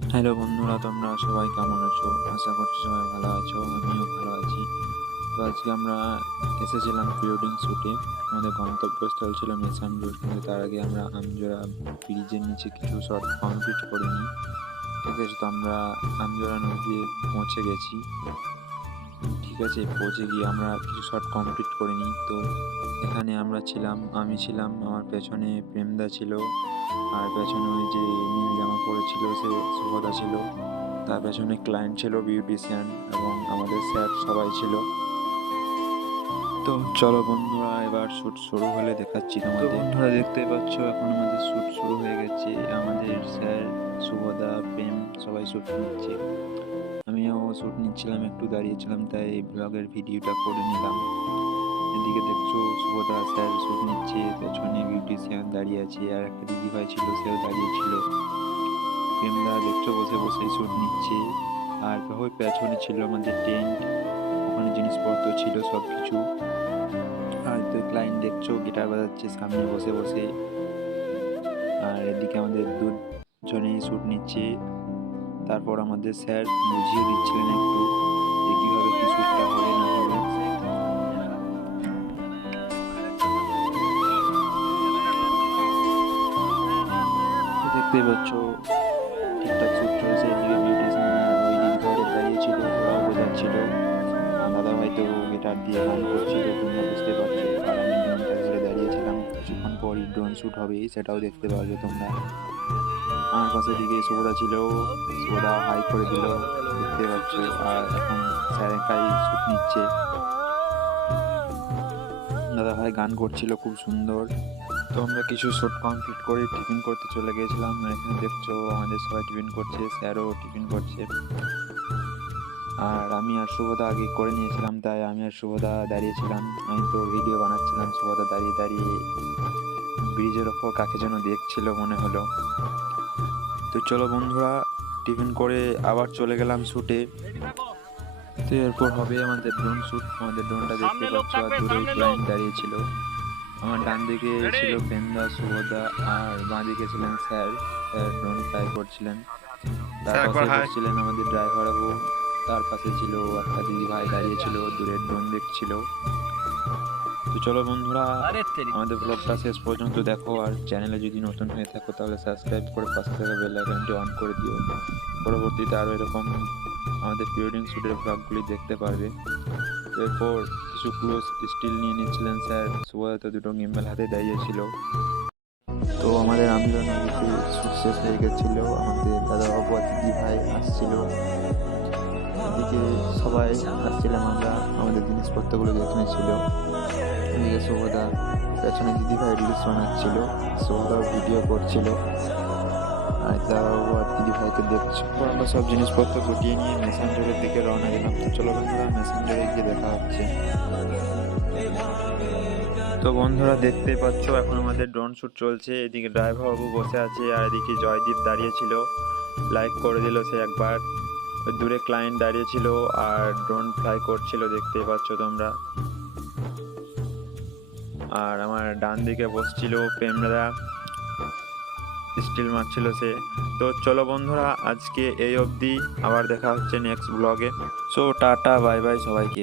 Hello বন্ধুরা, তোমরা সবাই কেমন আছো? আশা করছি সবাই ভালো আছো, আমিও ভালো আছি। তো আজকে আমরা এসেছিলাম প্রি ওয়েডিং শ্যুটে। আমাদের গন্তব্যস্থল ছিল মেসানজোর, কিন্তু তার আগে আমরা আমজোড়া ব্রিজের নিচে কিছু শর্ট কমপ্লিট করে নিই। ঠিক আছে, তো আমরা আমজোড়া নদীতে পৌঁছে গেছি। ঠিক আছে, পৌঁছে গিয়ে আমরা কিছু শর্ট কমপ্লিট করে নিই। তো এখানে আমরা ছিলাম, আমি ছিলাম, আমার পেছনে প্রেমদা ছিল, আর পেছনে ওই যে নীল জামা পরেছিল সে শুভদা ছিল, তার পেছনে ক্লায়েন্ট ছিল বিউটিশিয়ান, এবং আমাদের স্যার সবাই ছিল। তো চলো বন্ধুরা, এবার শ্যুট শুরু হলে দেখাচ্ছি তোমাদের। বন্ধুরা দেখতেই পাচ্ছ, এখন আমাদের শ্যুট শুরু হয়ে গেছে। আমাদের স্যার, শুভদা, প্রেম সবাই শ্যুট নিচ্ছে। আমিও শ্যুট নিচ্ছিলাম, একটু দাঁড়িয়েছিলাম, তাই ব্লগের ভিডিওটা করে নিলাম। এদিকে দেখছো শুভদা স্যার শ্যুট নিচ্ছে, পেছনে বিউটিশিয়ান দাঁড়িয়ে আছে, আর একটা দিদিভাই ছিল সেও দাঁড়িয়ে ছিল। প্রেমদা দেখছো বসে বসেই শ্যুট নিচ্ছে। আর ওই পেছনে ছিল আমাদের টেন্ট, ওখানে জিনিসপত্র ছিল সব কিছু। আর তো ক্লায়েন্ট দেখছো গিটার বাজাচ্ছে সামনে বসে বসে। আর এদিকে আমাদের দুজনেই শ্যুট নিচ্ছে। তারপর আমাদের স্যার বুঝিয়ে দিচ্ছিলেন একটু যে কীভাবে কী শ্যুটটা হবে না হবে। তো দেখতেই পাচ্ছ ঠিকঠাক শ্যুট চলছে। এদিকে বিউটিশিয়ান আর ওই দিদিভাইরা দাঁড়িয়েছিল, ওরাও বোঝাচ্ছিল। আর দাদাভাই তো গিটার দিয়ে গান করছিল, তোমরা বুঝতে পারছো। আর আমি ড্রোনটা ধরে দাঁড়িয়েছিলাম, কিছুক্ষণ পরই ড্রোন শ্যুট হবে, সেটাও দেখতে পারবে তোমরা। আমার পাশে দিকে শুভদা ছিল, শুভদা হাই করে দিল, দেখতে পাচ্ছ। আর এখন স্যার একাই শ্যুট নিচ্ছে। দাদাভাই গান করছিল খুব সুন্দর। তো আমরা কিছু শ্যুট কমপ্লিট করে টিফিন করতে চলে গিয়েছিলাম। এখানে দেখছো আমাদের সবাই টিফিন করছে, স্যারও টিফিন করছে। আর আমি আর শুভদা আগে করে নিয়েছিলাম, তাই আমি আর শুভদা দাঁড়িয়েছিলাম। আমি তো ভিডিও বানাচ্ছিলাম, শুভদা দাঁড়িয়ে দাঁড়িয়ে ব্রিজের ওপর কাকে যেন দেখছিল মনে হলো। তো চলো বন্ধুরা, টিফিন করে আবার চলে গেলাম শ্যুটে। তো এরপর হবে আমাদের ড্রোন শ্যুট। আমাদের ড্রোনটা দেখতে পাচ্ছ, আর দূরে ক্লায়েন্ট দাঁড়িয়েছিল। আমার ডান দিকে ছিল প্রেমদা, শুভদা, আর বাঁ দিকে ছিলেন স্যার। স্যার ড্রোন ফ্লাই করছিলেন। তার পাশে বসছিলেন আমাদের ড্রাইভার বাবু। তার পাশে ছিল একটা দিদি ভাই দাঁড়িয়েছিল, দূরে ড্রোন দেখছিল। তো চলো বন্ধুরা, আমাদের ব্লগটা শেষ পর্যন্ত দেখো। আর চ্যানেলে যদি নতুন হয়ে থাকো তাহলে সাবস্ক্রাইব করে পাশে থাকা বেল আইকনটি অন করে দিও। পরবর্তীতে আরও এরকম আমাদের প্রি ওয়েডিং শ্যুটের ব্লগগুলি দেখতে পারবে। এরপর কিছু ক্লোজ স্টিল নিয়ে নিচ্ছিলেন স্যার, শুভদা দুটো গিম্বেল হাতে দাঁড়িয়েছিল। তো আমাদের আমজোড়া নদীতে শ্যুট শেষ হয়ে গেছিলো। আমাদের দাদাবাবু আর দিদি ভাই আসছিল, এদিকে সবাই আসছিলাম আমরা, আমাদের জিনিসপত্রগুলো যেখানে ছিল। এদিকে শুভদা পেছনে দিদিভাই রিলস বানাচ্ছিল, শুভদাও ভিডিও করছিল। আর দাদাবাবু আর দিদিভাইকে দেখছি। আমরা সব জিনিসপত্র গুটিয়ে নিয়ে মেসেঞ্জারের দিকে রওনা দিলাম। তো চলো বন্ধুরা, মেসেঞ্জারে গিয়ে দেখা হচ্ছে। তো বন্ধুরা দেখতেই পাচ্ছ, এখন আমাদের ড্রোন শ্যুট চলছে। এদিকে ড্রাইভার বাবু বসে আছে, আর এদিকে জয়দীপ দাঁড়িয়েছিল, লাইক করে দিল সে একবার। ওই দূরে ক্লায়েন্ট দাঁড়িয়েছিল আর ড্রোন ফ্লাই করছিল, দেখতেই পাচ্ছ তোমরা। আর আমার ডান দিকে বসছিল প্রেমরা, স্টিল মারছিল সে। তো চলো বন্ধুরা, আজকে এই অবধি, আবার দেখা হচ্ছে নেক্সট ব্লগে। সো টাটা, বাই বাই সবাইকে।